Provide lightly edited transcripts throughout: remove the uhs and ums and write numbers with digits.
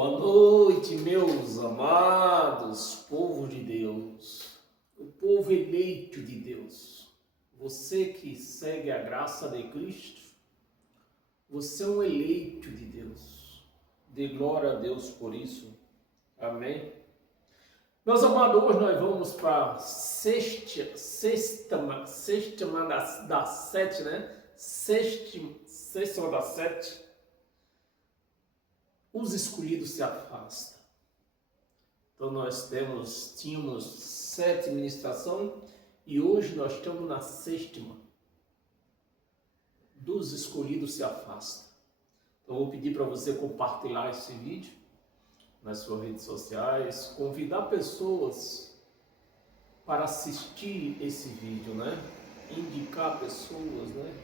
Boa noite, meus amados, povo de Deus, o povo eleito de Deus. Você que segue a graça de Cristo, você é um eleito de Deus. Dê glória a Deus por isso. Amém? Meus amados, hoje nós vamos para a sexta das sete, né? Sexta das sete. Os escolhidos se afastam. Então nós tínhamos 7 ministração e hoje nós estamos na 6ª. Dos escolhidos se afastam. Então eu vou pedir para você compartilhar esse vídeo nas suas redes sociais, convidar pessoas para assistir esse vídeo, né? Indicar pessoas, né?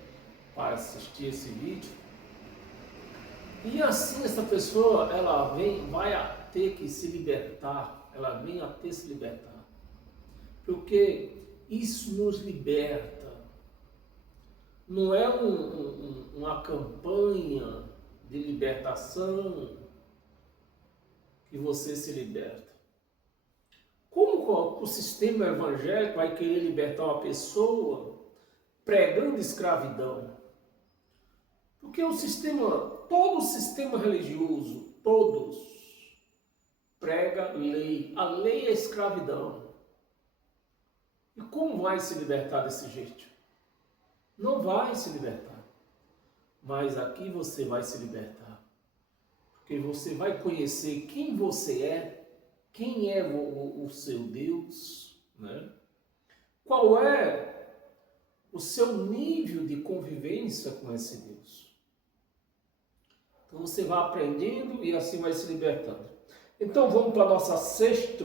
Para assistir esse vídeo. E assim essa pessoa, ela vai a ter que se libertar, ela vem a ter se libertar. Porque isso nos liberta. Não é uma campanha de libertação que você se liberta. Como o sistema evangélico vai querer libertar uma pessoa pregando escravidão? Porque todo o sistema religioso, todos, prega lei. A lei é escravidão. E como vai se libertar desse jeito? Não vai se libertar. Mas aqui você vai se libertar. Porque você vai conhecer quem você é, quem é o seu Deus, né? Qual é o seu nível de convivência com esse Deus. Então você vai aprendendo e assim vai se libertando. Então vamos para a nossa sexta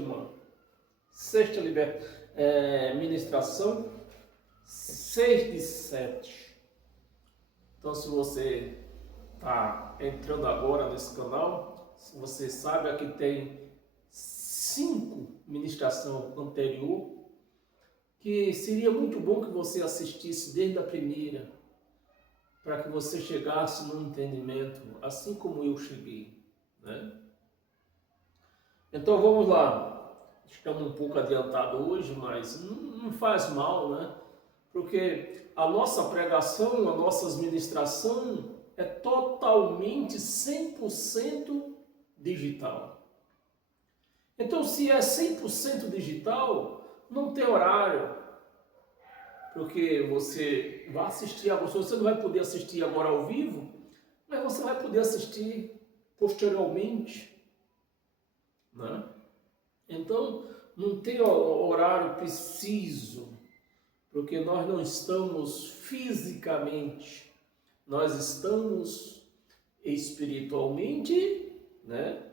ministração, 6 de 7. Então se você está entrando agora nesse canal, se você sabe, aqui tem 5 ministrações anteriores, que seria muito bom que você assistisse desde a primeira, para que você chegasse no entendimento, assim como eu cheguei, né? Então vamos lá. Estamos um pouco adiantados hoje, mas não faz mal, né? Porque a nossa pregação, a nossa ministração é totalmente 100% digital. Então, se é 100% digital, não tem horário. Porque você vai assistir agora, você não vai poder assistir agora ao vivo, mas você vai poder assistir posteriormente, né? Então, não tem horário preciso, porque nós não estamos fisicamente, nós estamos espiritualmente, né?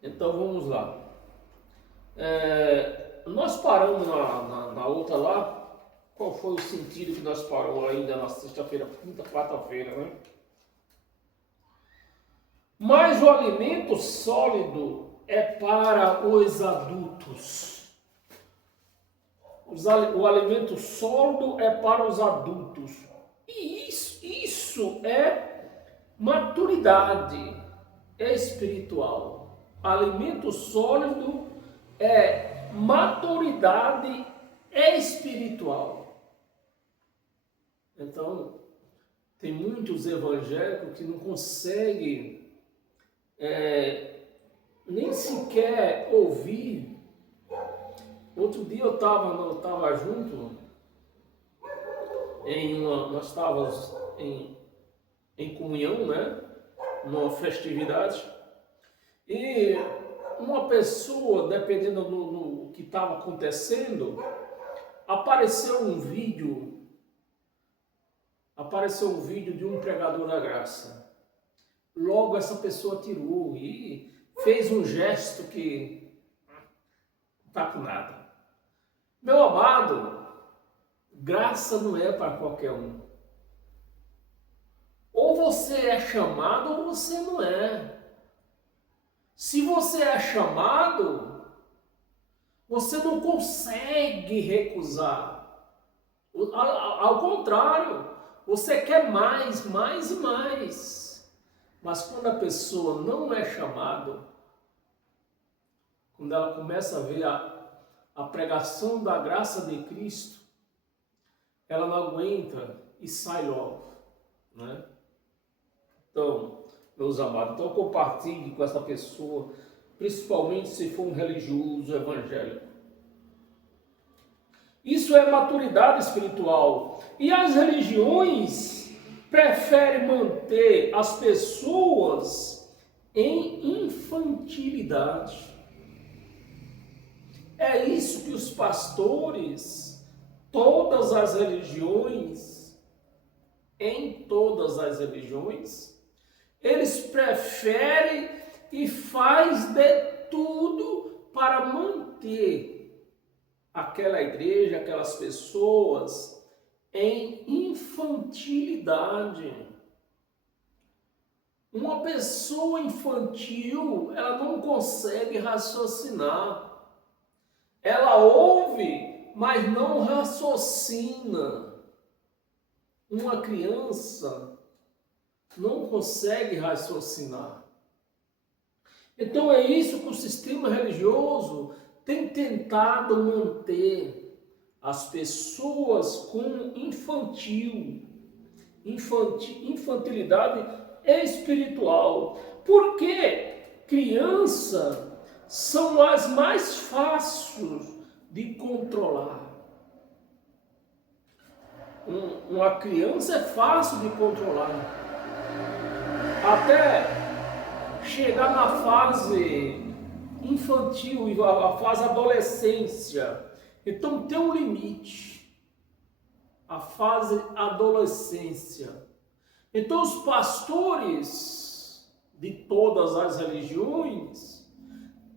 Então, vamos lá. Nós paramos na outra lá. Qual foi o sentido que nós paramos ainda na sexta-feira, quinta, quarta-feira, né? Mas o alimento sólido é para os adultos. O alimento sólido é para os adultos. E isso é maturidade espiritual. Alimento sólido é maturidade espiritual. Então, tem muitos evangélicos que não conseguem nem sequer ouvir. Outro dia eu estava junto, nós estávamos em comunhão, né? Numa festividade, e uma pessoa, dependendo no que estava acontecendo, apareceu um vídeo de um pregador da graça. Logo essa pessoa tirou e fez um gesto que não está com nada. Meu amado, graça não é para qualquer um. Ou você é chamado ou você não é. Se você é chamado, você não consegue recusar. Ao contrário, você quer mais e mais. Mas quando a pessoa não é chamada, quando ela começa a ver a pregação da graça de Cristo, ela não aguenta e sai logo, né? Então, meus amados, então compartilhe com essa pessoa, principalmente se for um religioso evangélico. Isso é maturidade espiritual. E as religiões preferem manter as pessoas em infantilidade. É isso que os pastores, todas as religiões, em todas as religiões, eles preferem e faz de tudo para manter aquela igreja, aquelas pessoas em infantilidade. Uma pessoa infantil, ela não consegue raciocinar. Ela ouve, mas não raciocina. Uma criança não consegue raciocinar. Então é isso que o sistema religioso tem tentado manter as pessoas com infantilidade espiritual. Porque criança são as mais fáceis de controlar. Uma criança é fácil de controlar. Até chegar na fase infantil e a fase adolescência. Então tem um limite. A fase adolescência. Então os pastores de todas as religiões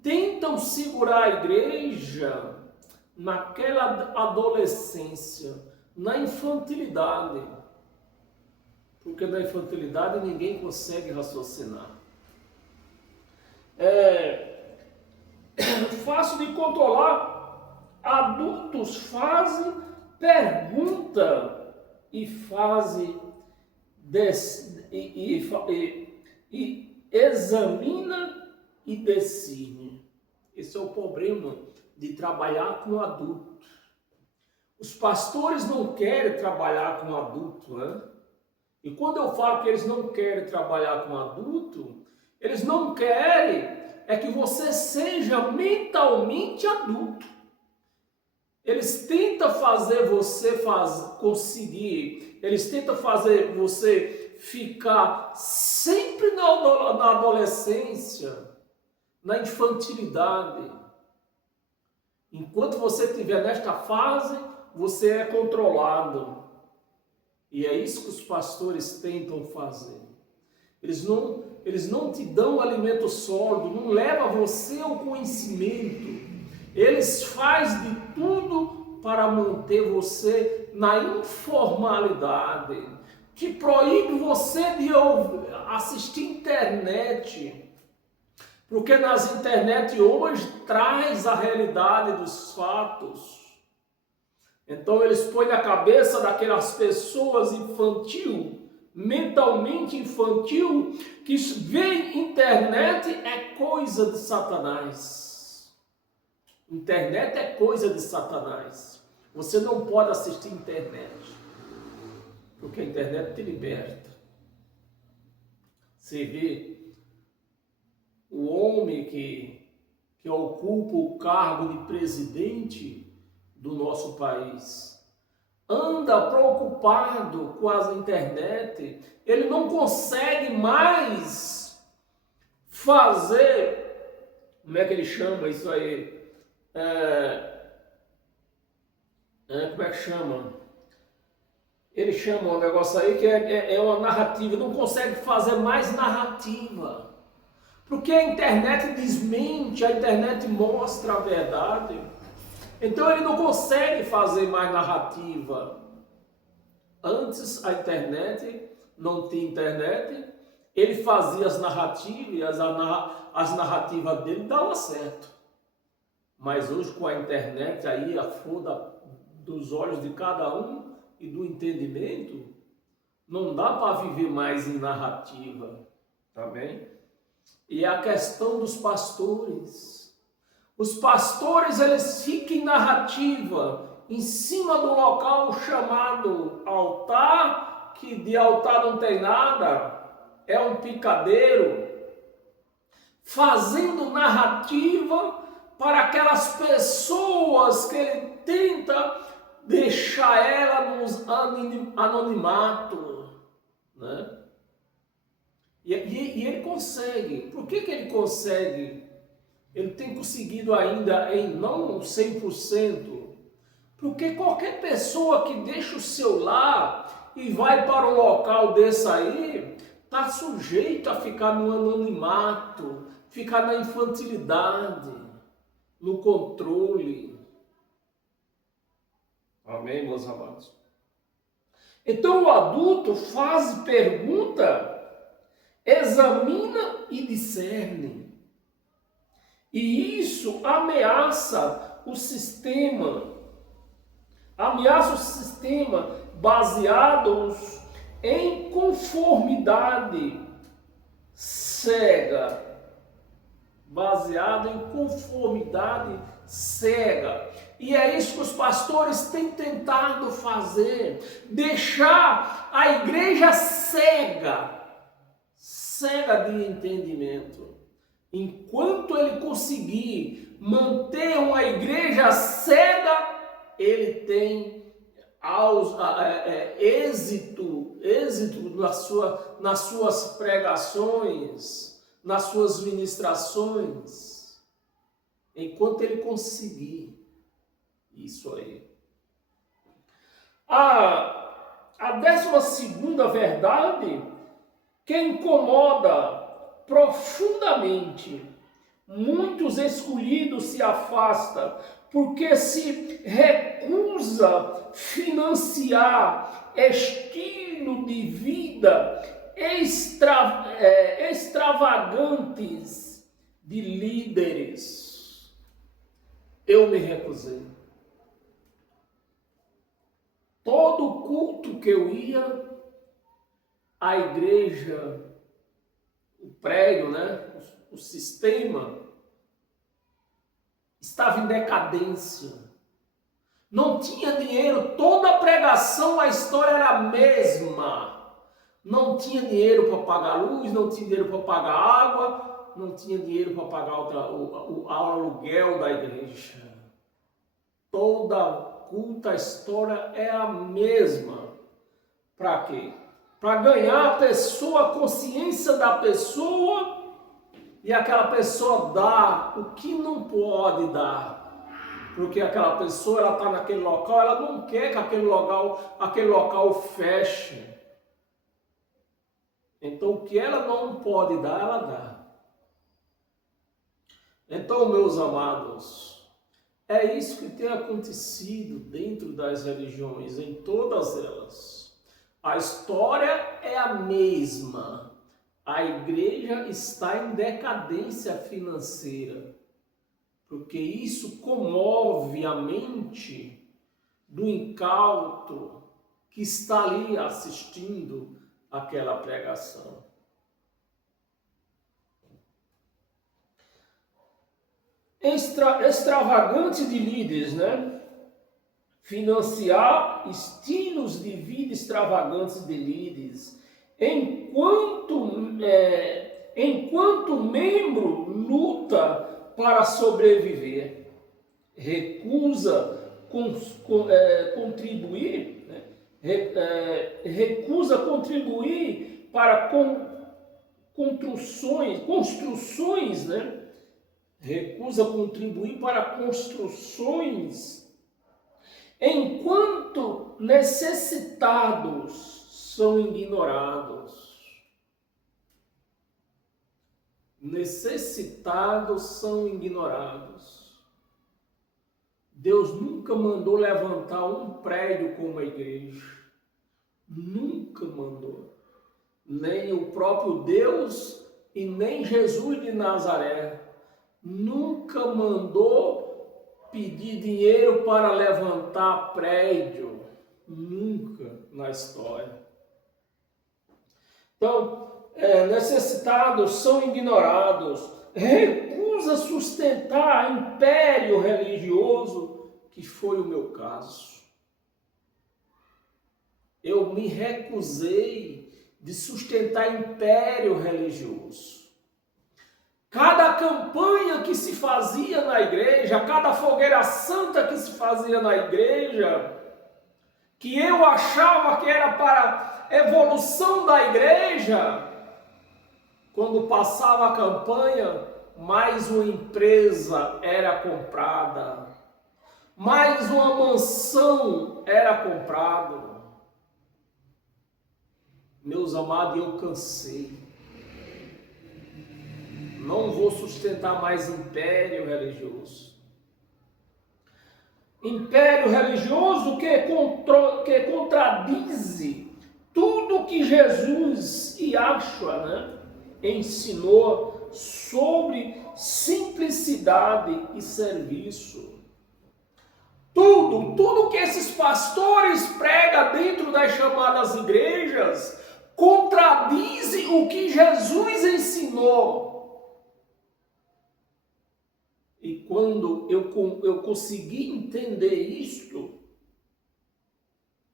tentam segurar a igreja naquela adolescência, na infantilidade. Porque na infantilidade ninguém consegue raciocinar. Fácil de controlar. Adultos fazem pergunta e fazem e examina e decide. Esse é o problema de trabalhar com adulto. Os pastores não querem trabalhar com adulto, né? E quando eu falo que eles não querem trabalhar com adulto, eles não querem é que você seja mentalmente adulto. Eles tentam fazer você conseguir, eles tentam fazer você ficar sempre na adolescência, na infantilidade. Enquanto você estiver nesta fase, você é controlado. E é isso que os pastores tentam fazer. Eles não te dão alimento sólido, não levam você ao conhecimento. Eles fazem de tudo para manter você na informalidade, que proíbe você de assistir internet. Porque nas internet hoje traz a realidade dos fatos. Então eles põem na cabeça daquelas pessoas mentalmente infantil, que vê internet é coisa de Satanás. Internet é coisa de Satanás. Você não pode assistir internet, porque a internet te liberta. Você vê o homem que ocupa o cargo de presidente do nosso país, anda preocupado com a internet, ele não consegue mais fazer, como é que ele chama isso aí? Como é que chama? Ele chama um negócio aí que é uma narrativa, não consegue fazer mais narrativa. Porque a internet desmente, a internet mostra a verdade. Então ele não consegue fazer mais narrativa. Antes a internet, não tinha internet, ele fazia as narrativas e as narrativas dele davam certo. Mas hoje com a internet, aí a foda dos olhos de cada um e do entendimento, não dá para viver mais em narrativa. Amém? E a questão dos pastores. Os pastores, eles ficam em narrativa em cima do local chamado altar, que de altar não tem nada, é um picadeiro, fazendo narrativa para aquelas pessoas que ele tenta deixar ela no anonimato, né? E ele consegue. Por que ele consegue? Ele tem conseguido ainda em não 100%, porque qualquer pessoa que deixa o seu lar e vai para um local desse aí, está sujeito a ficar no anonimato, ficar na infantilidade, no controle. Amém, meus amados? Então o adulto faz pergunta, examina e discerne. E isso ameaça o sistema baseados em conformidade cega. Baseado em conformidade cega. E é isso que os pastores têm tentado fazer, deixar a igreja cega de entendimento. Enquanto ele conseguir manter uma igreja cega, ele tem êxito nas suas pregações, nas suas ministrações, enquanto ele conseguir isso aí. A 12ª verdade que incomoda profundamente muitos escolhidos se afasta porque se recusa financiar estilo de vida extravagantes de líderes. Eu me recusei. Todo culto que eu ia, a igreja, o prédio, né, o sistema estava em decadência. Não tinha dinheiro, toda a pregação, a história era a mesma. Não tinha dinheiro para pagar luz, não tinha dinheiro para pagar água, não tinha dinheiro para pagar o aluguel da igreja. Toda culta, a história é a mesma. Para quê? Para ganhar a pessoa, a consciência da pessoa, e aquela pessoa dá o que não pode dar. Porque aquela pessoa, ela está naquele local, ela não quer que aquele local feche. Então, o que ela não pode dar, ela dá. Então, meus amados, é isso que tem acontecido dentro das religiões, em todas elas. A história é a mesma. A igreja está em decadência financeira, porque isso comove a mente do incauto que está ali assistindo aquela pregação. Extravagante de líderes, né? Financiar estilos de vida extravagantes de líderes, enquanto membro luta para sobreviver, recusa contribuir, né? Recusa contribuir para construções, né? Recusa contribuir para construções, enquanto necessitados são ignorados. Necessitados são ignorados. Deus nunca mandou levantar um prédio como a igreja. Nunca mandou. Nem o próprio Deus e nem Jesus de Nazaré. Nunca mandou pedir dinheiro para levantar prédio. Nunca na história. Então, necessitados são ignorados, recusa sustentar império religioso, que foi o meu caso. Eu me recusei de sustentar império religioso. Cada campanha que se fazia na igreja, cada fogueira santa que se fazia na igreja, que eu achava que era para evolução da igreja, quando passava a campanha, mais uma empresa era comprada, mais uma mansão era comprada. Meus amados, eu cansei. Não vou sustentar mais império religioso. Império religioso que contradiz tudo que Jesus e Yahshua, ensinou sobre simplicidade e serviço. Tudo que esses pastores pregam dentro das chamadas igrejas contradiz o que Jesus ensinou. E quando eu consegui entender isto,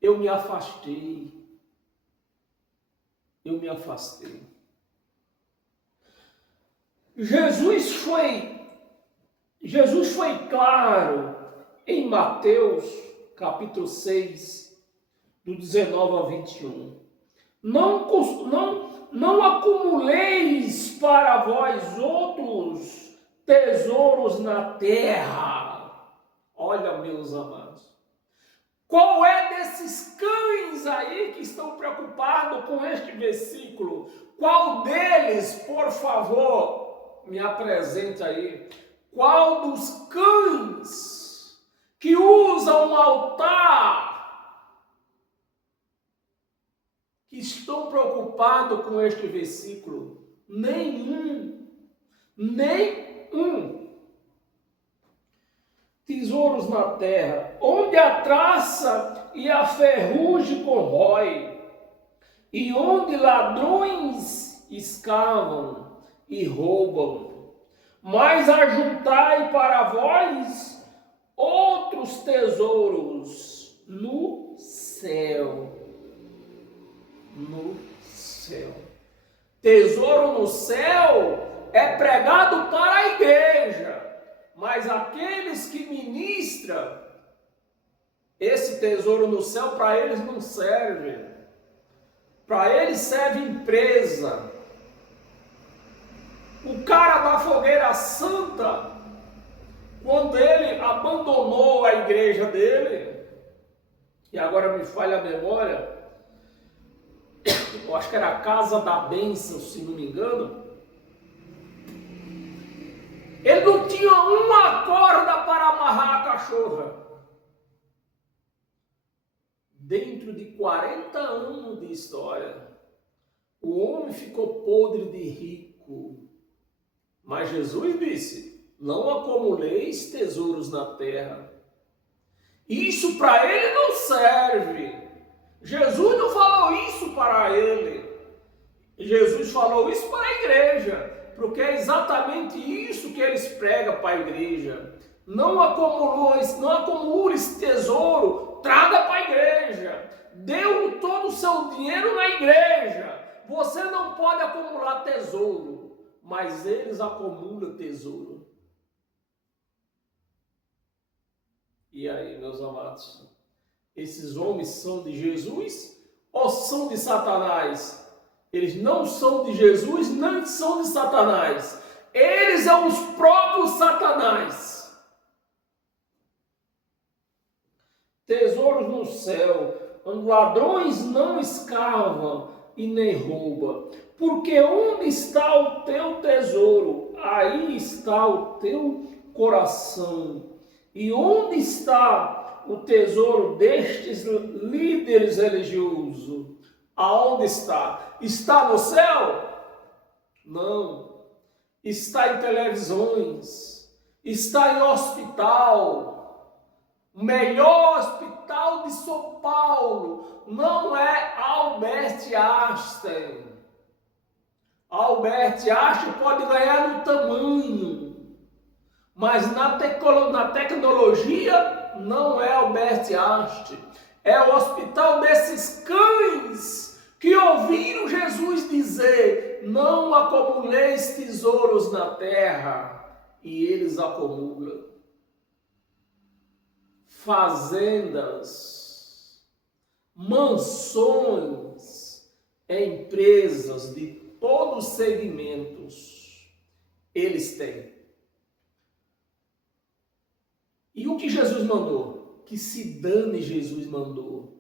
eu me afastei. Jesus foi claro em Mateus, capítulo 6, do 19 ao 21. Não acumuleis para vós outros tesouros na terra. Olha, meus amados. Qual é desses cães aí que estão preocupados com este versículo? Qual deles, por favor, me apresente aí? Qual dos cães que usam um altar que estão preocupados com este versículo? Nenhum. Tesouros na terra, onde a traça e a ferrugem corrói, e onde ladrões escavam e roubam. Mas ajuntai para vós outros tesouros no céu. Tesouro no céu é pregado para a igreja, mas aqueles que ministram, esse tesouro no céu para eles não serve. Para eles serve empresa. O cara da fogueira santa, quando ele abandonou a igreja dele, e agora me falha a memória, eu acho que era a Casa da Bênção, se não me engano, ele não tinha uma corda para amarrar a cachorra. Dentro de 40 anos de história, o homem ficou podre de rico. Mas Jesus disse: não acumuleis tesouros na terra. Isso para ele não serve. Jesus não falou isso para ele. Jesus falou isso para a igreja. Porque é exatamente isso que eles pregam para a igreja. Não acumules tesouro, traga para a igreja. Dê todo o seu dinheiro na igreja. Você não pode acumular tesouro, mas eles acumulam tesouro. E aí, meus amados, esses homens são de Jesus ou são de Satanás? Eles não são de Jesus, nem são de Satanás. Eles são os próprios Satanás. Tesouros no céu, onde ladrões não escavam e nem roubam. Porque onde está o teu tesouro, aí está o teu coração. E onde está o tesouro destes líderes religiosos? Aonde está? Está no céu? Não. Está em televisões. Está em hospital. O melhor hospital de São Paulo não é Albert Einstein. Albert Einstein pode ganhar no tamanho, mas na tecnologia não é Albert Einstein. É o hospital desses cães que ouviram Jesus dizer: não acumuleis tesouros na terra, e eles acumulam. Fazendas, mansões, empresas de todos os segmentos, eles têm. E o que Jesus mandou? Que se dane, Jesus mandou.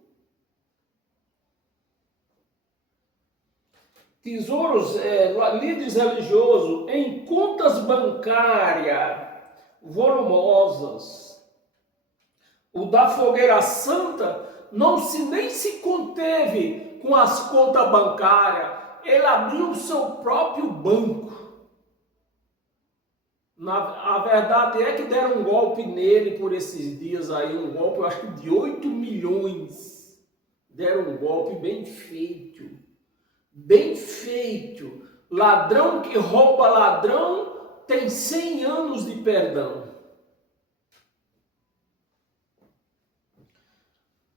Tesouros, líderes religiosos em contas bancárias volumosas. O da Fogueira Santa nem se conteve com as contas bancárias. Ele abriu o seu próprio banco. A verdade é que deram um golpe nele por esses dias aí, um golpe, eu acho que de 8 milhões. Deram um golpe bem feito. Bem feito. Ladrão que rouba ladrão tem 100 anos de perdão.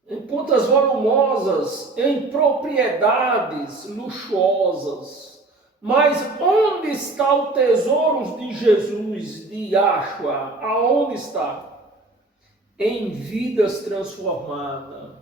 Em contas volumosas, em propriedades luxuosas. Mas onde está o tesouro de Jesus, de Yahshua? Aonde está? Em vidas transformadas.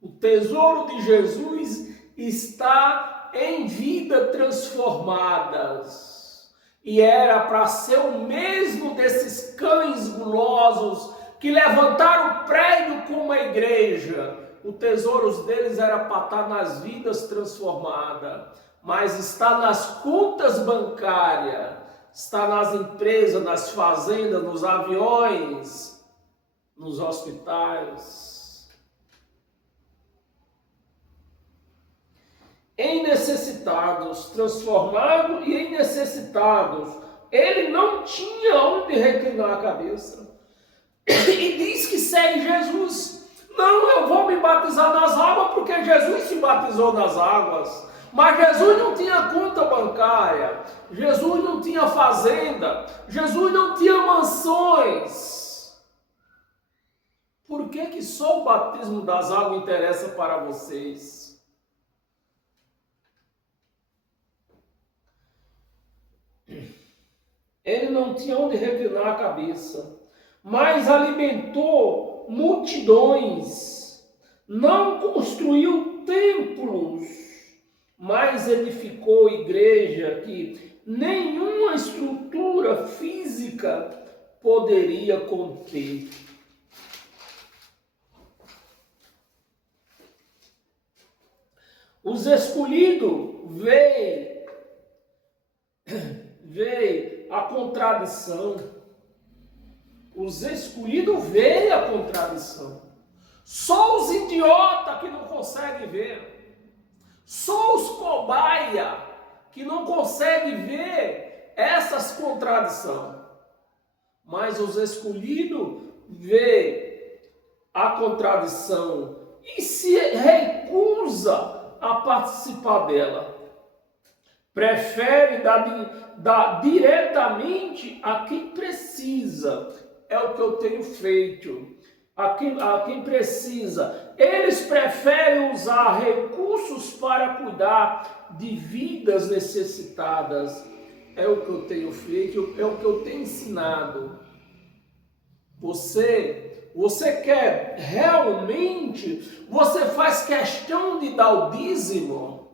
O tesouro de Jesus está em vidas transformadas. E era para ser o mesmo desses cães gulosos que levantaram o prédio como a igreja. O tesouro deles era para estar nas vidas transformadas. Mas está nas contas bancárias, está nas empresas, nas fazendas, nos aviões, nos hospitais. Em necessitados, transformados e em necessitados. Ele não tinha onde reclinar a cabeça. E diz que segue Jesus. Não, eu vou me batizar nas águas porque Jesus se batizou nas águas. Mas Jesus não tinha conta bancária, Jesus não tinha fazenda, Jesus não tinha mansões. Por que só o batismo das águas interessa para vocês? Ele não tinha onde reclinar a cabeça, mas alimentou multidões, não construiu templos, mas edificou igreja que nenhuma estrutura física poderia conter. Os escolhidos veio a contradição. Os escolhidos veio a contradição. Só os idiotas que não conseguem ver. Só os cobaia que não conseguem ver essas contradições. Mas os escolhidos vê a contradição e se recusa a participar dela. Prefere dar diretamente a quem precisa. É o que eu tenho feito. A quem precisa. Eles preferem usar recursos para cuidar de vidas necessitadas. É o que eu tenho feito, é o que eu tenho ensinado. Você quer realmente, você faz questão de dar o dízimo?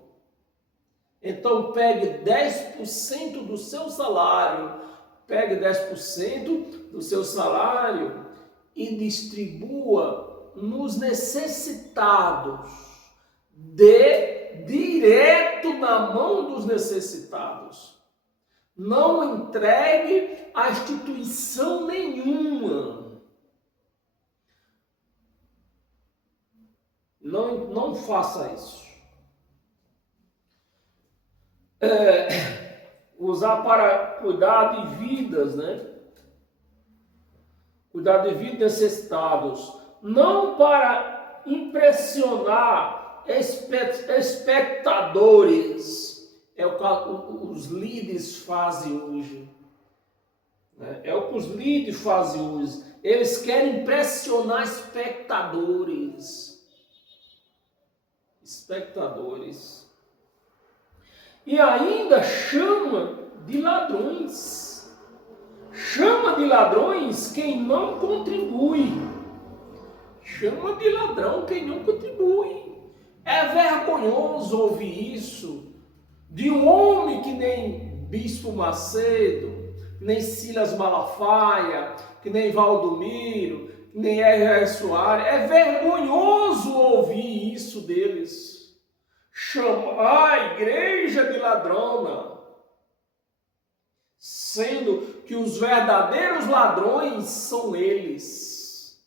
Então pegue 10% do seu salário, pegue 10% do seu salário e distribua nos necessitados, dê direto na mão dos necessitados. Não entregue a instituição nenhuma. Não faça isso. Usar para cuidar de vidas, né? Cuidar de vidas necessitados, não para impressionar espectadores, É o que os líderes fazem hoje. É o que os líderes fazem hoje. Eles querem impressionar espectadores. E ainda chama de ladrões. Chama de ladrões quem não contribui. Chama de ladrão quem não contribui. É vergonhoso ouvir isso de um homem que nem Bispo Macedo, nem Silas Malafaia, que nem Valdomiro, que nem R.R. Soares. É vergonhoso ouvir isso deles. Chamar a igreja de ladrona, sendo que os verdadeiros ladrões são eles.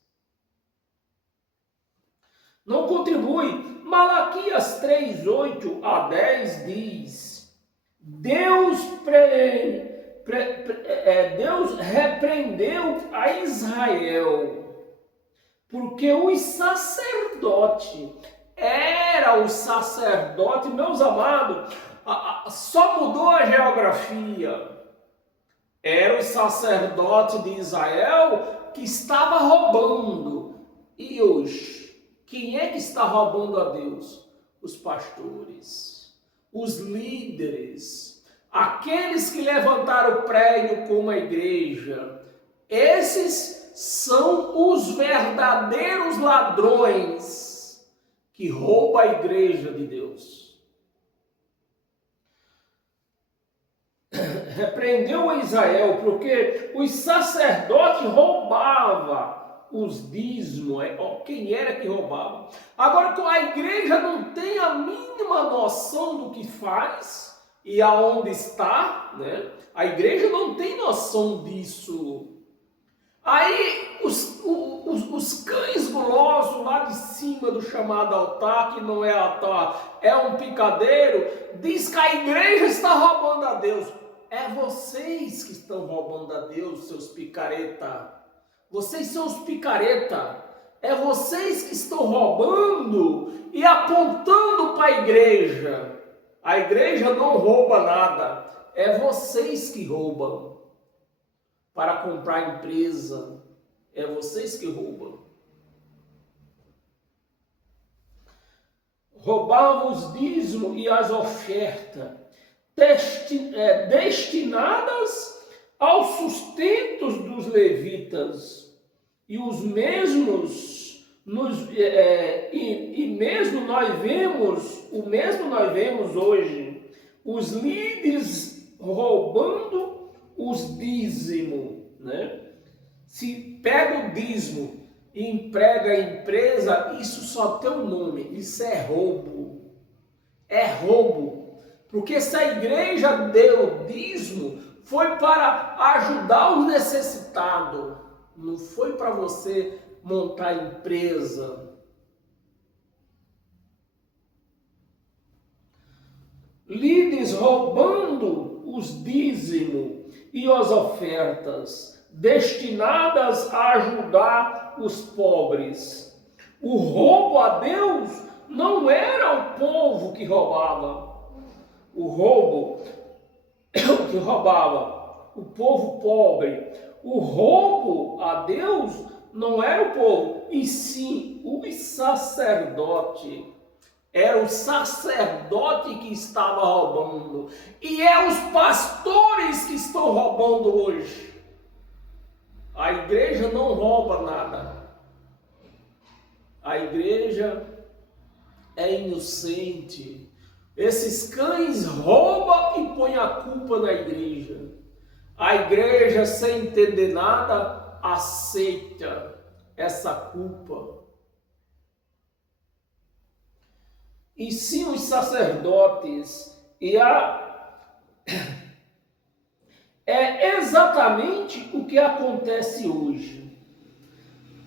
Não contribui. Malaquias 3, 8 a 10 diz: Deus repreendeu a Israel, porque os sacerdotes, meus amados, só mudou a geografia. Era o sacerdote de Israel que estava roubando. E hoje, quem é que está roubando a Deus? Os pastores, os líderes, aqueles que levantaram o prédio como a igreja. Esses são os verdadeiros ladrões que roubam a igreja de Deus. Repreendeu a Israel, porque os sacerdotes roubavam os dízimos. Quem era que roubava? Agora, a igreja não tem a mínima noção do que faz e aonde está, né? A igreja não tem noção disso. Aí os cães gulosos lá de cima do chamado altar, que não é altar, é um picadeiro, diz que a igreja está roubando a Deus. É vocês que estão roubando a Deus, seus picareta. Vocês são os picareta. É vocês que estão roubando e apontando para a igreja. A igreja não rouba nada. É vocês que roubam para comprar empresa. É vocês que roubam. Roubavam os dízimos e as ofertas destinadas aos sustentos dos levitas, e os mesmos mesmo nós vemos hoje os líderes roubando os dízimos, né? Se pega o dízimo e emprega a empresa, isso só tem um nome, isso é roubo. É roubo. Porque se a igreja deu dízimo, foi para ajudar os necessitados, não foi para você montar empresa. Líderes roubando os dízimos e as ofertas destinadas a ajudar os pobres. O roubo a Deus não era o povo que roubava. O roubo que roubava o povo pobre. O roubo a Deus não era o povo, e sim os sacerdotes. Era o sacerdote que estava roubando. E é os pastores que estão roubando hoje. A igreja não rouba nada. A igreja é inocente. Esses cães roubam e põem a culpa na igreja. A igreja, sem entender nada, aceita essa culpa. E sim, os sacerdotes, é exatamente o que acontece hoje.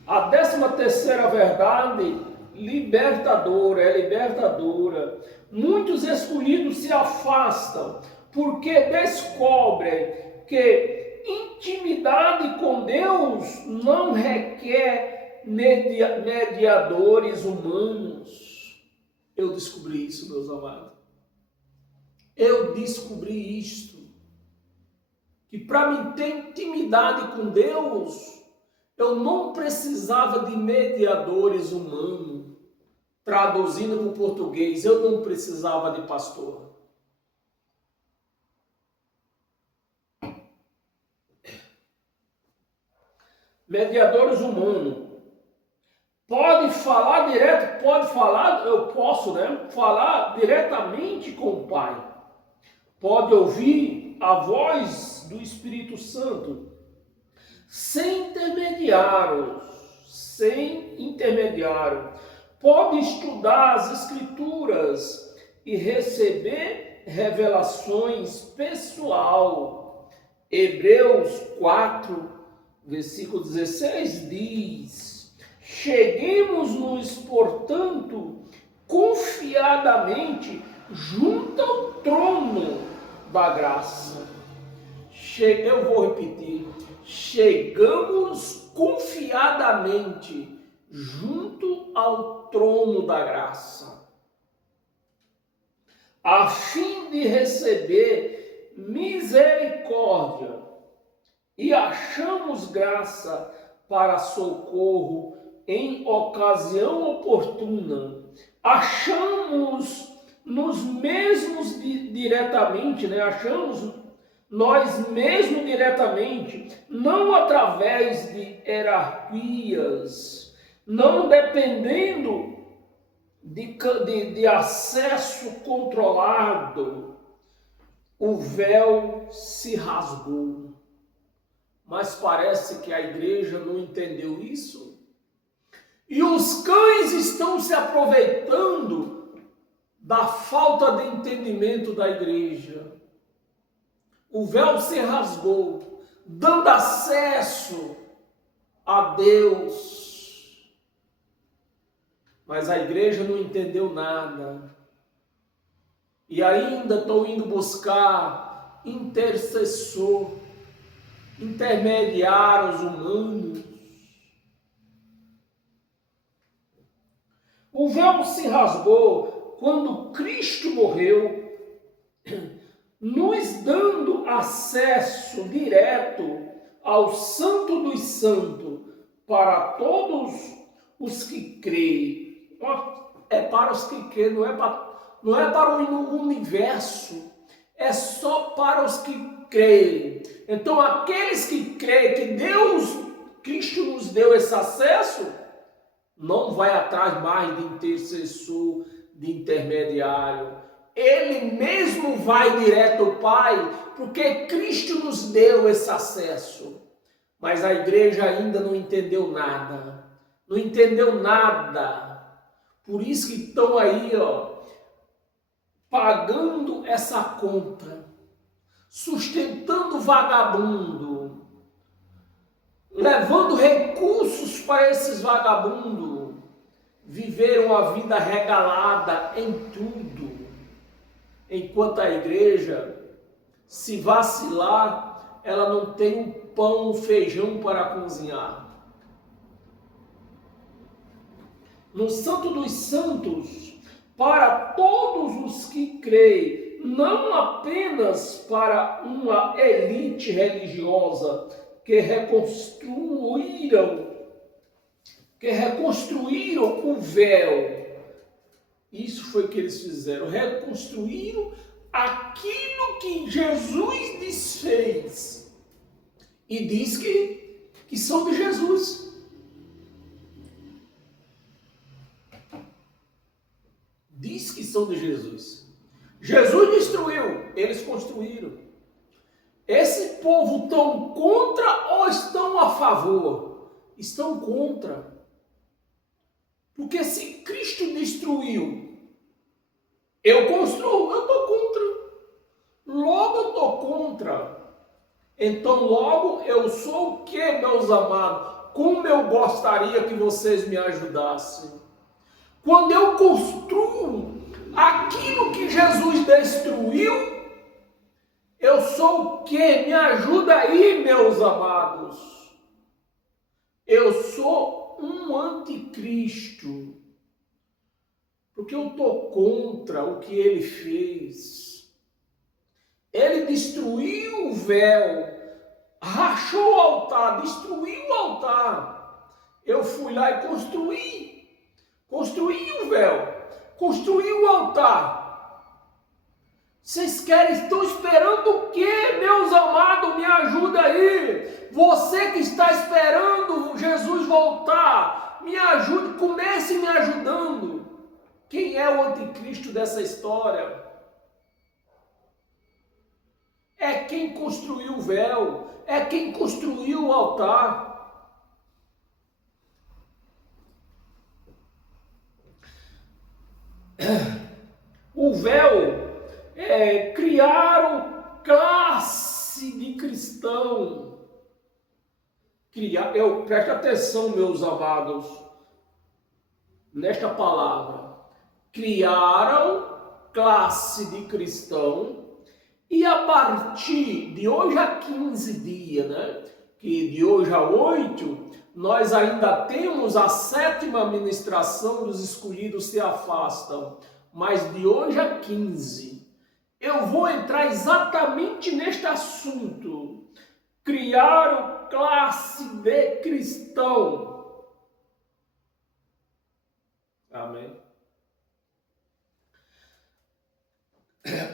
A 13ª verdade libertadora. Muitos escolhidos se afastam porque descobrem que intimidade com Deus não requer mediadores humanos. Eu descobri isso, meus amados. eu descobri isto, que para mim ter intimidade com Deus, eu não precisava de mediadores humanos. Traduzindo para o português, eu não precisava de pastor. Mediadores humanos. Pode falar direto, pode falar, eu posso, né? Falar diretamente com o Pai. Pode ouvir a voz do Espírito Santo sem intermediários, Pode estudar as Escrituras e receber revelações pessoal. Hebreus 4, versículo 16 diz: cheguemos-nos, portanto, confiadamente junto ao trono da graça. Eu vou repetir. Chegamos confiadamente junto ao trono da graça, a fim de receber misericórdia, e achamos graça para socorro em ocasião oportuna. Achamos nos mesmos diretamente, né? Achamos nós mesmos diretamente, não através de hierarquias, não dependendo de acesso controlado. O véu se rasgou. Mas parece que a igreja não entendeu isso. E os cães estão se aproveitando da falta de entendimento da igreja. O véu se rasgou, dando acesso a Deus. Mas a igreja não entendeu nada. E ainda estão indo buscar intercessor, intermediários humanos. O véu se rasgou quando Cristo morreu, nos dando acesso direto ao Santo dos Santos para todos os que creem. É para os que creem, não é para o universo, é só para os que creem. Então, aqueles que creem que Cristo nos deu esse acesso, não vai atrás mais de intercessor, de intermediário. Ele mesmo vai direto ao Pai, porque Cristo nos deu esse acesso. Mas a igreja ainda não entendeu nada. Não entendeu nada. Por isso que estão aí, pagando essa conta, sustentando vagabundo, levando recursos para esses vagabundos, viveram a vida regalada em tudo. Enquanto a igreja, se vacilar, ela não tem um pão, um feijão para cozinhar. No Santo dos Santos, para todos os que creem, não apenas para uma elite religiosa que reconstruíram o véu. Isso foi o que eles fizeram, reconstruíram aquilo que Jesus desfez. E diz que são de Jesus. Diz que são de Jesus. Jesus destruiu, eles construíram. Esse povo estão contra ou estão a favor? Estão contra. Porque se Cristo destruiu, eu construo, eu estou contra. Logo eu estou contra. Então logo eu sou o que, meus amados? Como eu gostaria que vocês me ajudassem. Quando eu construo aquilo que Jesus destruiu, eu sou o que? Me ajuda aí, meus amados. Eu sou um anticristo. Porque eu estou contra o que ele fez. Ele destruiu o véu, rachou o altar, destruiu o altar. Eu fui lá e construí o véu, construí o altar. Vocês estão esperando o quê, meus amados? Me ajuda aí. Você que está esperando Jesus voltar, me ajude, comece me ajudando. Quem é o anticristo dessa história? É quem construiu o véu, é quem construiu o altar. O véu, criaram classe de cristão. Preste atenção, meus amados, nesta palavra. Criaram classe de cristão. E a partir de hoje a 15 dias, né? Que de hoje a 8, nós ainda temos a 7ª ministração dos escolhidos se afastam. Mas de hoje a 15, eu vou entrar exatamente neste assunto. Criaram classe de cristão. Amém.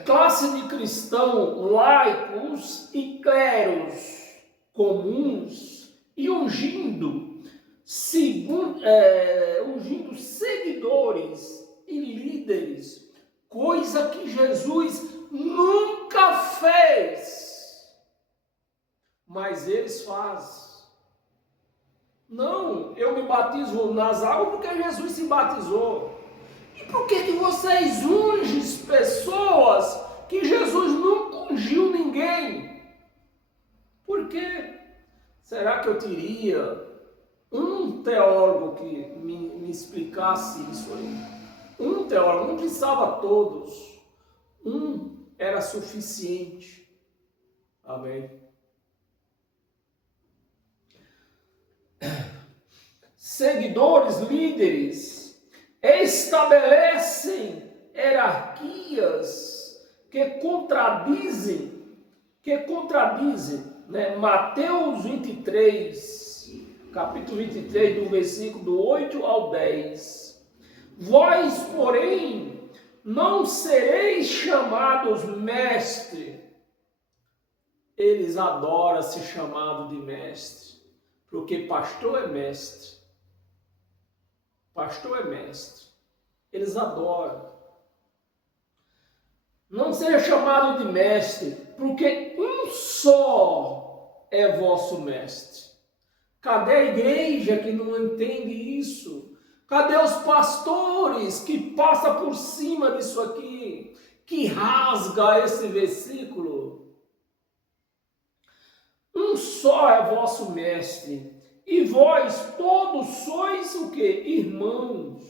Classe de cristão, laicos e cleros comuns e ungindo seguidores e líderes, coisa que Jesus nunca fez, mas eles fazem. Não, eu me batizo nas águas porque Jesus se batizou. E por que vocês ungem pessoas que Jesus nunca ungiu ninguém? Por quê? Será que eu teria um teólogo que me explicasse isso aí? Um teólogo, não precisava todos. Um era suficiente. Amém. Seguidores, líderes, estabelecem hierarquias que contradizem, né? Mateus 23, capítulo 23, do versículo do 8 ao 10. Vós, porém, não sereis chamados mestre. Eles adoram ser chamado de mestre, porque pastor é mestre. Pastor é mestre. Eles adoram. Não seja chamado de mestre, porque um só é vosso mestre. Cadê a igreja que não entende isso? Cadê os pastores que passam por cima disso aqui? Que rasga esse versículo? Um só é vosso mestre. E vós todos sois o quê? Irmãos.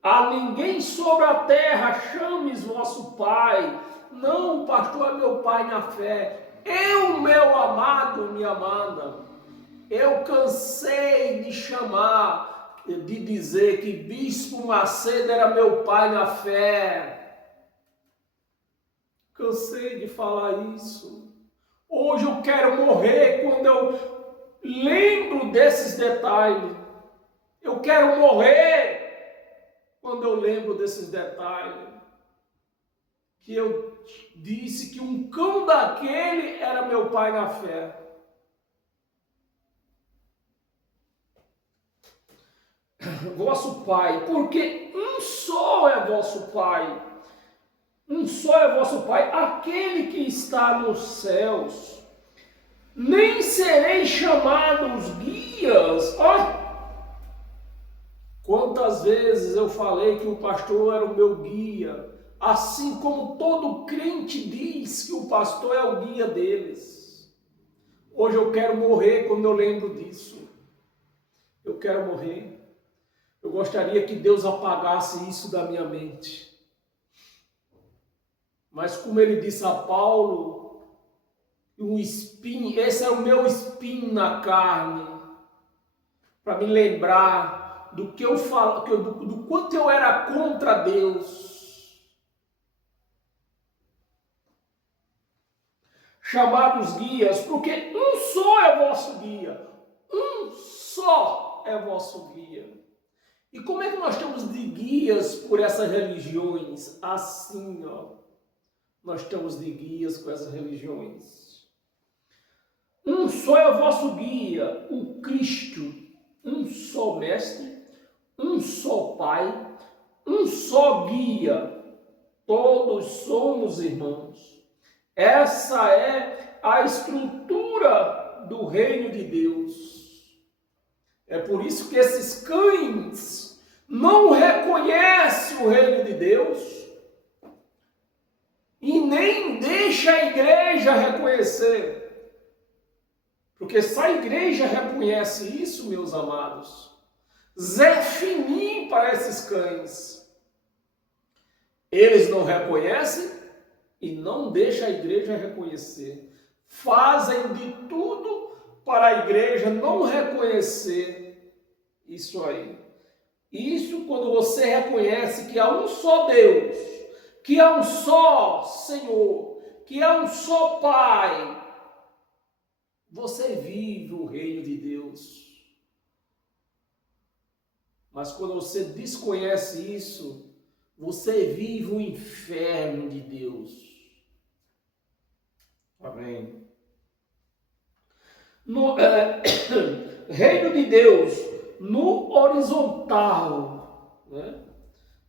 A ninguém sobre a terra chames vosso pai. Não, o pastor é meu pai na fé. Eu, meu amado, minha amada, eu cansei de chamar, de dizer que Bispo Macedo era meu pai na fé. Cansei de falar isso. Hoje eu quero morrer quando eu lembro desses detalhes. Eu quero morrer quando eu lembro desses detalhes. Que eu disse que um cão daquele era meu pai na fé. Vosso pai, porque um só é vosso pai. Um só é vosso pai, aquele que está nos céus. Nem sereis chamados guias. Quantas vezes eu falei que o pastor era o meu guia, assim como todo crente diz que o pastor é o guia deles. Hoje eu quero morrer quando eu lembro disso. Eu quero morrer. Eu gostaria que Deus apagasse isso da minha mente. Mas como ele disse a Paulo, um espinho, esse é o meu espinho na carne, para me lembrar do que eu falo, do quanto eu era contra Deus. chamados guias, porque um só é vosso guia. Um só é vosso guia. E como é que nós estamos de guias por essas religiões? Assim, ó. Nós estamos de guias com essas religiões. Um só é o vosso guia, o Cristo. Um só mestre, um só Pai, um só guia. Todos somos irmãos. Essa é a estrutura do reino de Deus. É por isso que esses cães não reconhecem o reino de Deus e nem deixam a igreja reconhecer. Porque se a igreja reconhece isso, meus amados, Zé fininho para esses cães. Eles não reconhecem e não deixam a igreja reconhecer. Fazem de tudo para a igreja não reconhecer isso aí. Isso quando você reconhece que há um só Deus, que há um só Senhor, que há um só Pai, você vive o reino de Deus. Mas quando você desconhece isso, você vive o inferno de Deus. Amém. No reino de Deus, no horizontal, né?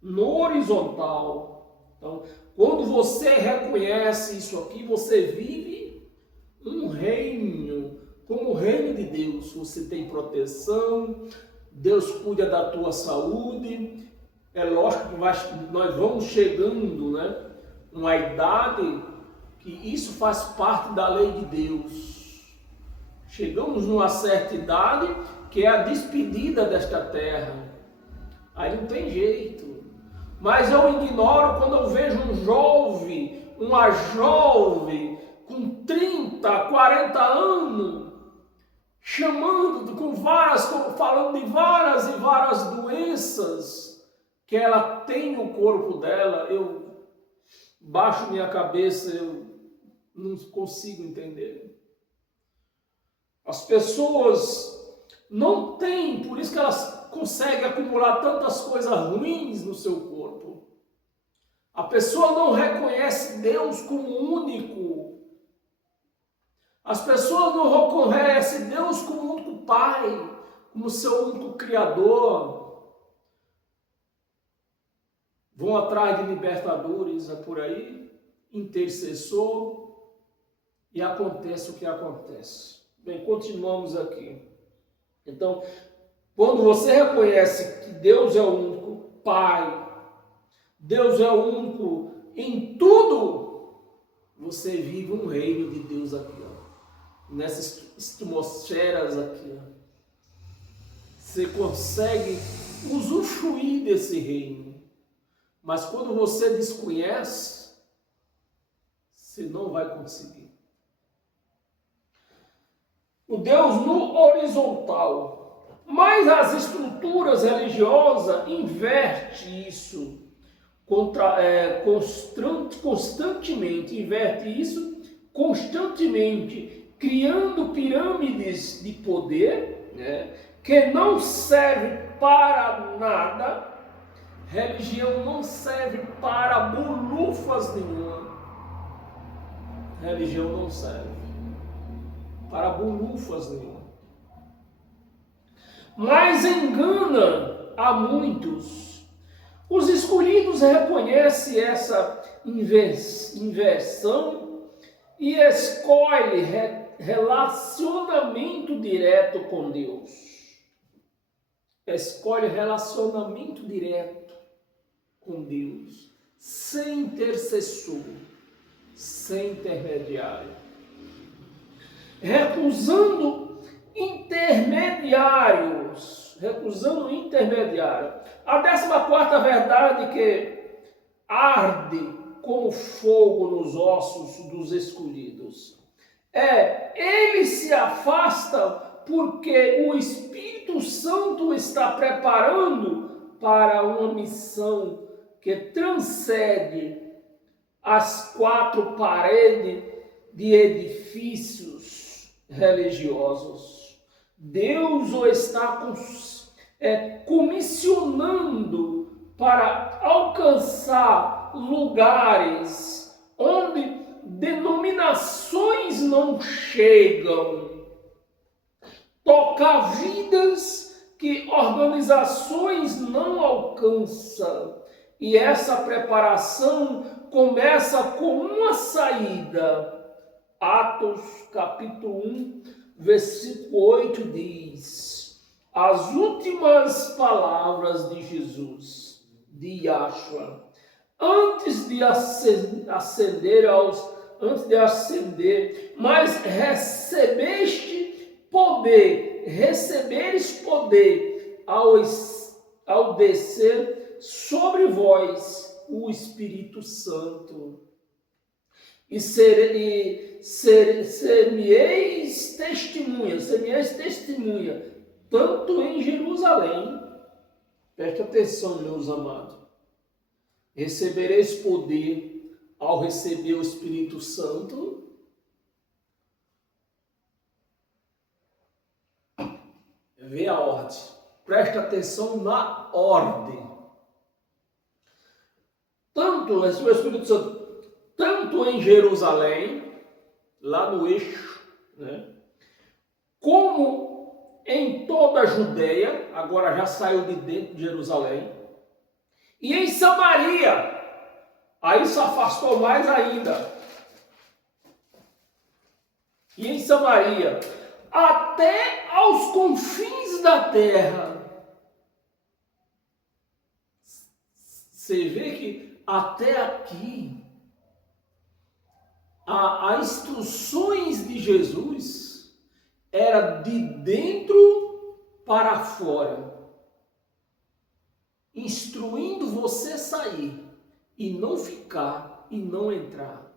No horizontal. Então, quando você reconhece isso aqui, você vive um reino, como o reino de Deus. Você tem proteção, Deus cuida da tua saúde. É lógico que nós vamos chegando, né, uma idade que isso faz parte da lei de Deus. Chegamos numa certa idade que é a despedida desta terra. Aí não tem jeito. Mas eu ignoro quando eu vejo um jovem, uma jovem com 30, 40 anos, falando de várias e várias doenças que ela tem no corpo dela. Eu baixo minha cabeça, eu não consigo entender. As pessoas não têm, por isso que elas conseguem acumular tantas coisas ruins no seu corpo. A pessoa não reconhece Deus como único. As pessoas não reconhecem Deus como único Pai, como seu único Criador. Vão atrás de libertadores por aí, intercessor, e acontece o que acontece. Bem, continuamos aqui. Então, quando você reconhece que Deus é o único Pai, Deus é o único em tudo, você vive um reino de Deus aqui, ó, nessas atmosferas aqui, ó. Você consegue usufruir desse reino. Mas quando você desconhece, você não vai conseguir. O Deus no horizontal. Mas as estruturas religiosas invertem isso. Constantemente. Inverte isso constantemente. Criando pirâmides de poder, né, que não serve para nada. Religião não serve para bolufas nenhuma. Religião não serve para bolufas nenhuma. Mas engana a muitos. Os escolhidos reconhecem essa inversão e escolhem relacionamento direto com Deus. Escolhe relacionamento direto com Deus, sem intercessor, sem intermediário, recusando intermediários. A 14ª verdade que arde como fogo nos ossos dos escolhidos eles se afastam porque o Espírito Santo está preparando para uma missão que transcende as 4 paredes de edifícios religiosos. Deus o está comissionando para alcançar lugares onde denominações não chegam, tocar vidas que organizações não alcançam. E essa preparação começa com uma saída. Atos capítulo 1, versículo 8 diz: as últimas palavras de Jesus, de Yahshua, antes de ascender, mas receberes poder ao descer sobre vós o Espírito Santo. E ser-me-eis testemunha, tanto em Jerusalém, preste atenção, meus amados, recebereis poder ao receber o Espírito Santo. Vê a ordem, preste atenção na ordem. Tanto o Espírito Santo, tanto em Jerusalém, lá no eixo, né, como em toda a Judeia, agora já saiu de dentro de Jerusalém, e em Samaria, aí se afastou mais ainda, e em Samaria, até aos confins da terra. Você vê que até aqui, as instruções de Jesus era de dentro para fora, instruindo você sair e não ficar e não entrar.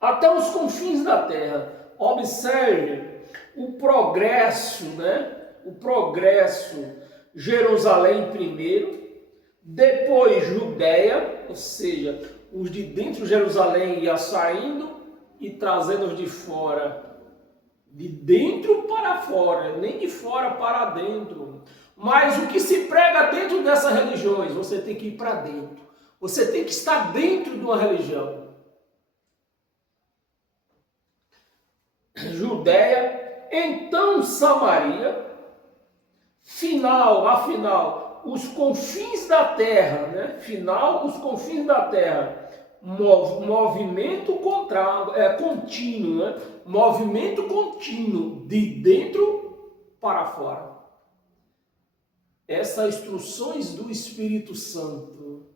Até os confins da terra. Observe o progresso, né? O progresso. Jerusalém primeiro, depois Judeia, ou seja, os de dentro de Jerusalém iam saindo e trazendo os de fora. De dentro para fora, nem de fora para dentro. Mas o que se prega dentro dessas religiões, você tem que ir para dentro. Você tem que estar dentro de uma religião. Judeia, então Samaria, afinal, os confins da terra, né? Os confins da terra, movimento contínuo, né? Movimento contínuo de dentro para fora. Essas instruções do Espírito Santo,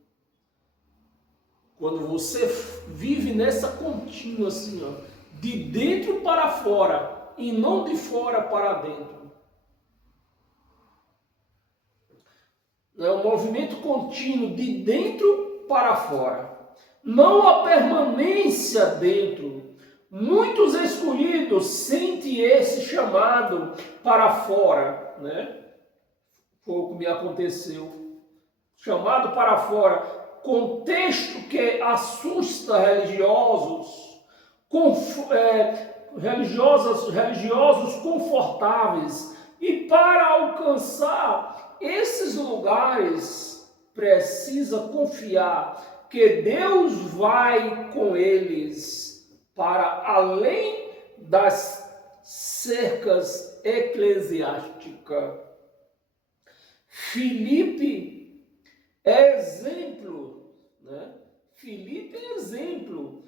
quando você vive nessa contínua assim, ó, de dentro para fora e não de fora para dentro. É um movimento contínuo de dentro para fora. Não a permanência dentro. Muitos escolhidos sentem esse chamado para fora, né? Foi o que me aconteceu. Chamado para fora. Contexto que assusta religiosos confortáveis, e para alcançar esses lugares precisa confiar que Deus vai com eles para além das cercas eclesiásticas. Filipe é exemplo, né? Filipe é exemplo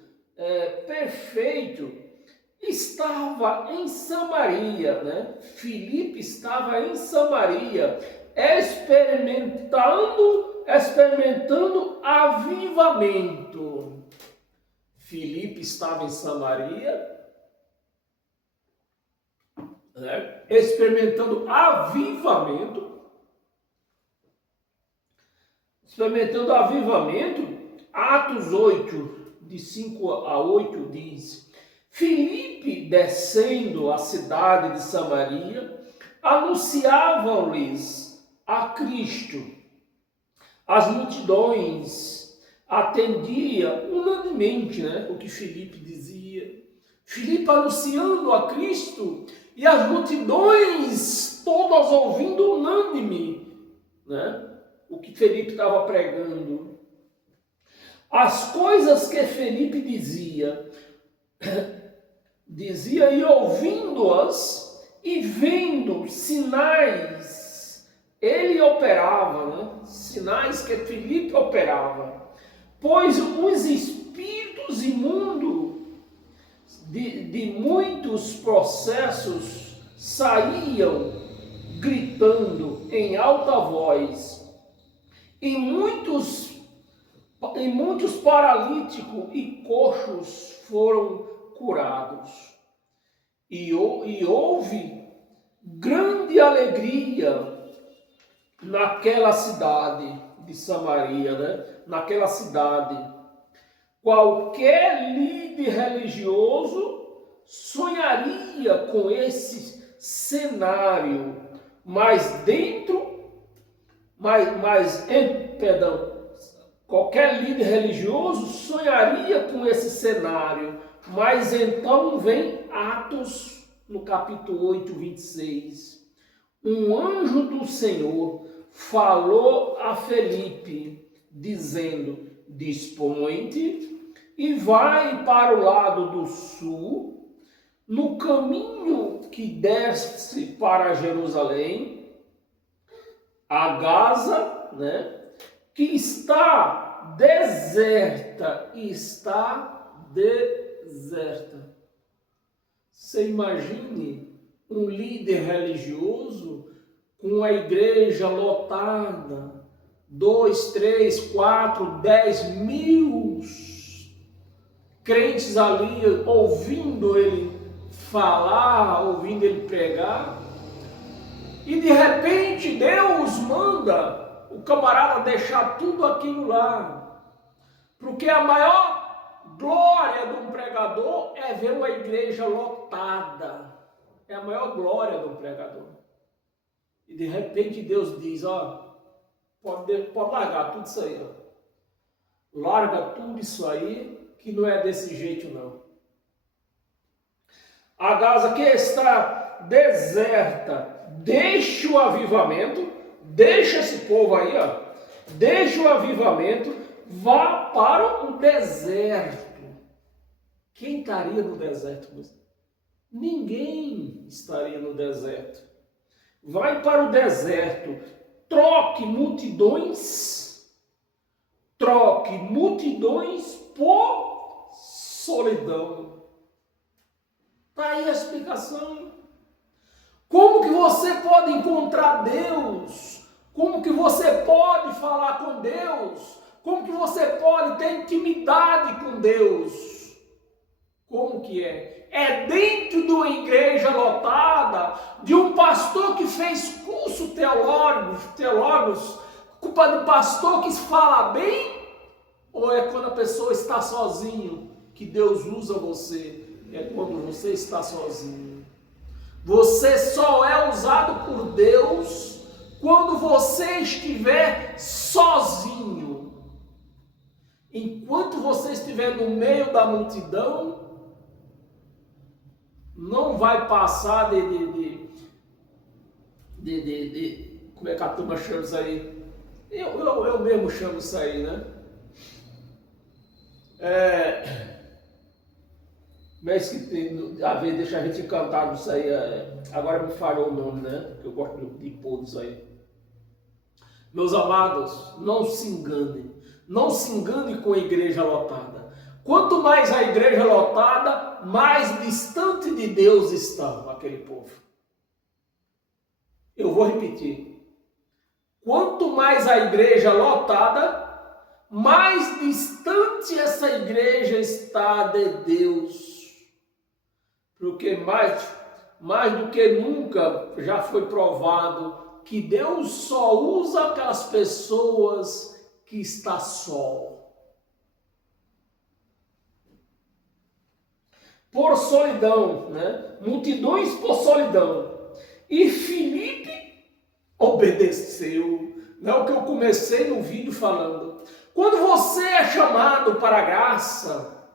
perfeito. Estava em Samaria, né? Filipe estava em Samaria, experimentando avivamento. Filipe estava em Samaria, né? Experimentando avivamento. Atos 8, de 5 a 8 diz: Filipe, descendo a cidade de Samaria, anunciavam-lhes a Cristo. As multidões atendia unanimemente, né, o que Filipe dizia. Filipe anunciando a Cristo e as multidões todas ouvindo unânime, né, o que Filipe estava pregando. As coisas que Filipe dizia e ouvindo-as e vendo sinais, ele operava, né? Sinais que Filipe operava, pois os espíritos imundos de muitos processos saíam gritando em alta voz, e muitos paralíticos e coxos foram curados. E houve grande alegria naquela cidade de Samaria, né? Naquela cidade. Qualquer líder religioso sonharia com esse cenário, qualquer líder religioso sonharia com esse cenário, mas então vem Atos, no capítulo 8, 26. Um anjo do Senhor falou a Felipe, dizendo: dispõe-te e vai para o lado do sul, no caminho que desce para Jerusalém, a Gaza, né? Que está deserta. Você imagine um líder religioso com a igreja lotada, 2, 3, 4, 10 mil crentes ali ouvindo ele falar, ouvindo ele pregar, e de repente Deus manda o camarada deixar tudo aquilo lá, porque a maior glória de um pregador é ver uma igreja lotada, é a maior glória de um pregador. E de repente Deus diz: ó, pode largar tudo isso aí, ó. Larga tudo isso aí, que não é desse jeito não. A Gaza que está deserta, deixa o avivamento, deixa esse povo aí, ó, deixa o avivamento, vá para o deserto. Quem estaria no deserto? Ninguém estaria no deserto. Vai para o deserto, troque multidões por solidão. Está aí a explicação. Como que você pode encontrar Deus? Como que você pode falar com Deus? Como que você pode ter intimidade com Deus? Como que é? É dentro de uma igreja lotada, de um pastor que fez curso teólogos, culpa do pastor que fala bem? Ou é quando a pessoa está sozinho, que Deus usa você? É quando você está sozinho. Você só é usado por Deus quando você estiver sozinho. Enquanto você estiver no meio da multidão, não vai passar de como é que a turma chama isso aí? Eu mesmo chamo isso aí, né? Mas que a vez deixa a gente cantar isso aí, agora me falhou o nome, né? Que eu gosto de pôr isso aí. Meus amados, não se engane com a igreja lotada. Quanto mais a igreja lotada, mais distante de Deus está aquele povo. Eu vou repetir. Quanto mais a igreja lotada, mais distante essa igreja está de Deus. Porque mais do que nunca já foi provado que Deus só usa aquelas pessoas que estão só. Por solidão, né? Multidões por solidão. E Filipe obedeceu. Não é o que eu comecei no vídeo falando. Quando você é chamado para a graça,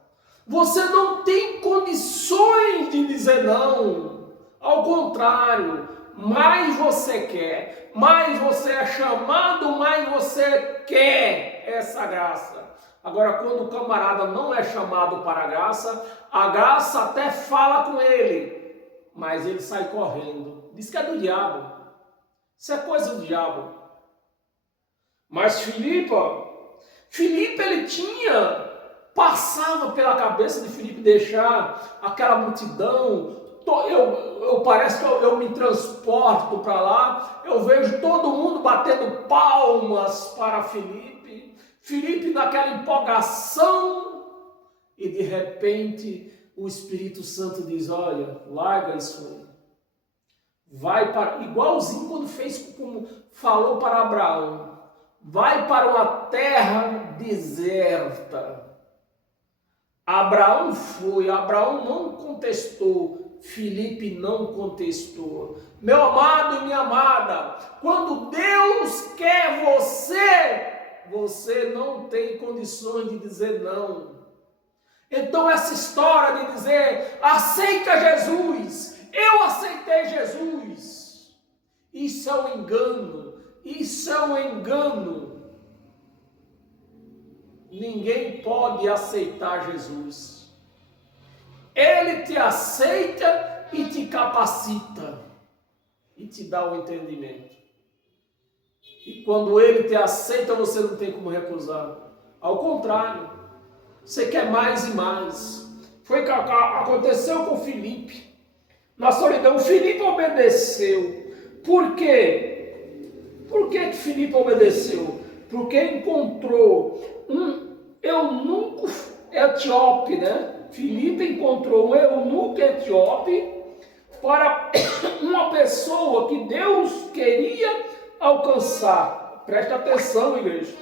você não tem condições de dizer não. Ao contrário, mais você quer, mais você é chamado, mais você quer essa graça. Agora, quando o camarada não é chamado para a graça até fala com ele, mas ele sai correndo. Diz que é do diabo. Isso é coisa do diabo. Mas Filipe ele passava pela cabeça de Filipe deixar aquela multidão. Parece que eu me transporto para lá, eu vejo todo mundo batendo palmas para Filipe naquela empolgação, e de repente o Espírito Santo diz: olha, larga isso aí. Vai para, igualzinho quando fez, como falou para Abraão, vai para uma terra deserta. Abraão foi, Abraão não contestou, Filipe não contestou. Meu amado e minha amada, quando Deus quer você não tem condições de dizer não. Então essa história de dizer, aceita Jesus, eu aceitei Jesus, isso é um engano, isso é um engano. Ninguém pode aceitar Jesus. Ele te aceita e te capacita e te dá o entendimento. E quando ele te aceita, você não tem como recusar. Ao contrário, você quer mais e mais. Foi o que aconteceu com Filipe. Na solidão, Filipe obedeceu. Por quê? Por que Filipe obedeceu? Porque encontrou um eunuco etíope, né? Filipe encontrou um eunuco etíope para uma pessoa que Deus queria alcançar. Preste atenção, igreja.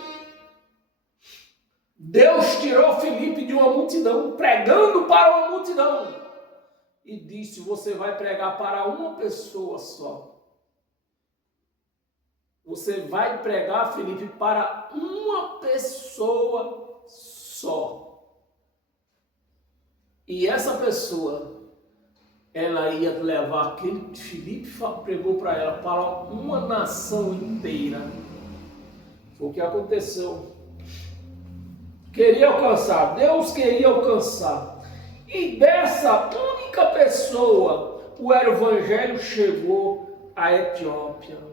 Deus tirou Filipe de uma multidão, pregando para uma multidão, e disse: você vai pregar para uma pessoa só. Você vai pregar, Filipe, para uma pessoa só. E essa pessoa, ela ia levar aquele que Filipe pregou para ela, para uma nação inteira. Foi o que aconteceu. Queria alcançar, Deus queria alcançar. E dessa única pessoa, o evangelho chegou à Etiópia.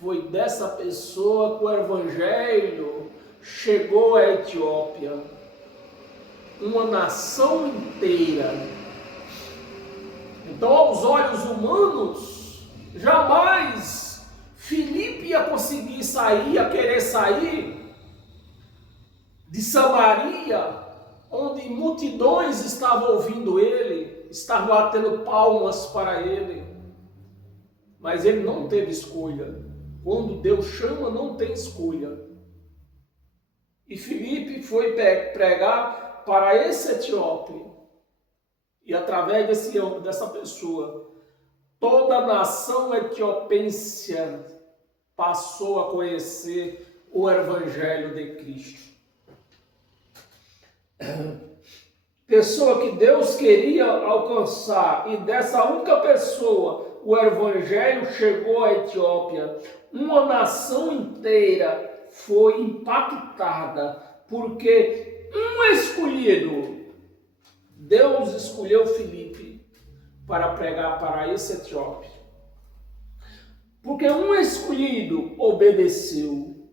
Foi dessa pessoa que o evangelho chegou à Etiópia. Uma nação inteira. Então, aos olhos humanos, jamais Filipe ia conseguir sair, ia querer sair de Samaria, onde multidões estavam ouvindo ele, estavam batendo palmas para ele. Mas ele não teve escolha. Quando Deus chama, não tem escolha. E Filipe foi pregar para esse etíope. E através dessa pessoa, toda a nação etiopense passou a conhecer o Evangelho de Cristo. Pessoa que Deus queria alcançar, e dessa única pessoa, o Evangelho chegou à Etiópia. Uma nação inteira foi impactada, porque um escolhido, Deus escolheu Filipe para pregar para esse etíope. Porque um escolhido obedeceu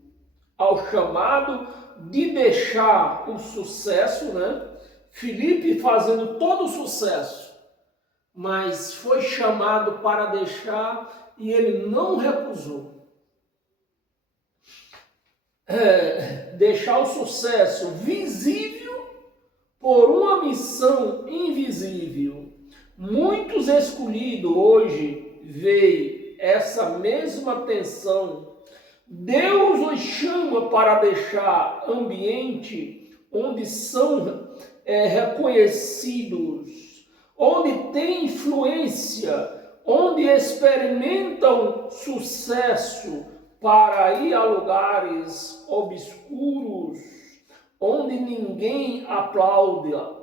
ao chamado de deixar o sucesso, né? Filipe fazendo todo o sucesso, mas foi chamado para deixar e ele não recusou. Deixar o sucesso visível por uma missão invisível. Muitos escolhidos hoje veem essa mesma tensão. Deus os chama para deixar ambiente onde são reconhecidos, onde tem influência, onde experimentam sucesso, para ir a lugares obscuros, onde ninguém aplaudirá,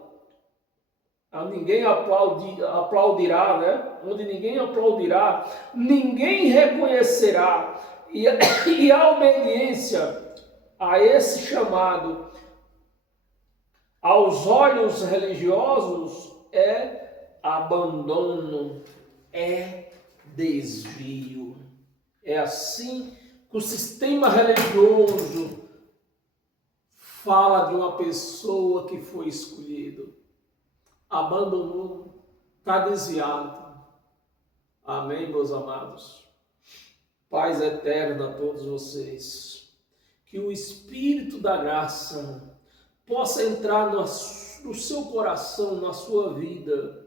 né? Onde ninguém aplaudirá, ninguém reconhecerá, e a obediência a esse chamado aos olhos religiosos é abandono, é desvio. É assim que o sistema religioso fala de uma pessoa que foi escolhida. Abandonou, está desviado. Amém, meus amados? Paz eterna a todos vocês. Que o Espírito da graça possa entrar no seu coração, na sua vida,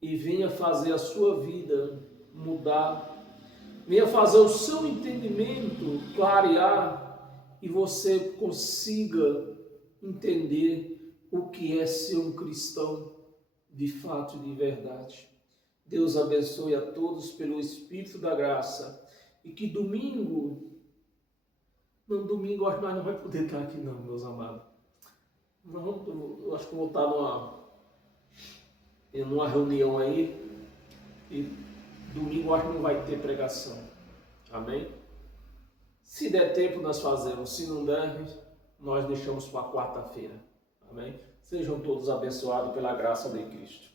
e venha fazer a sua vida mudar. Venha fazer o seu entendimento clarear e você consiga entender o que é ser um cristão de fato e de verdade. Deus abençoe a todos pelo Espírito da graça e que domingo acho que nós não vamos poder estar aqui não, meus amados. Eu acho que vou estar numa reunião aí e domingo acho que não vai ter pregação. Amém? Se der tempo nós fazemos, se não der, nós deixamos para quarta-feira. Amém? Sejam todos abençoados pela graça de Cristo.